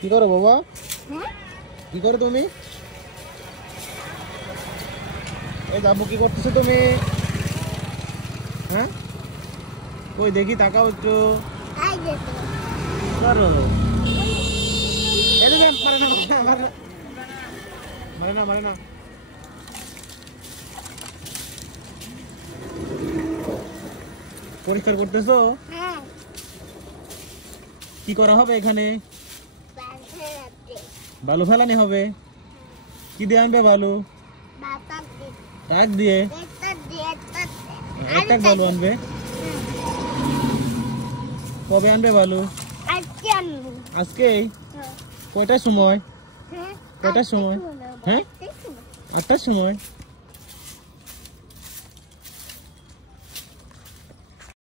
কি করো বাবা? কি করো তুমি? এই যাবো, কি করতেছো তুমি? হ্যাঁ, কই দেখি, তাকাও একটু। করো মারে না। পরিষ্কার করতেছো? কি করা হবে এখানে? বালু ফেলানি হবে। কি দিয়ে আনবে বালু? ট্রাক দিয়ে। একটা বালু আনবে? কবে আনবে বালু? আজকেই? কয়টার সময়? কয়টার সময়? হ্যাঁ, 8টার সময়।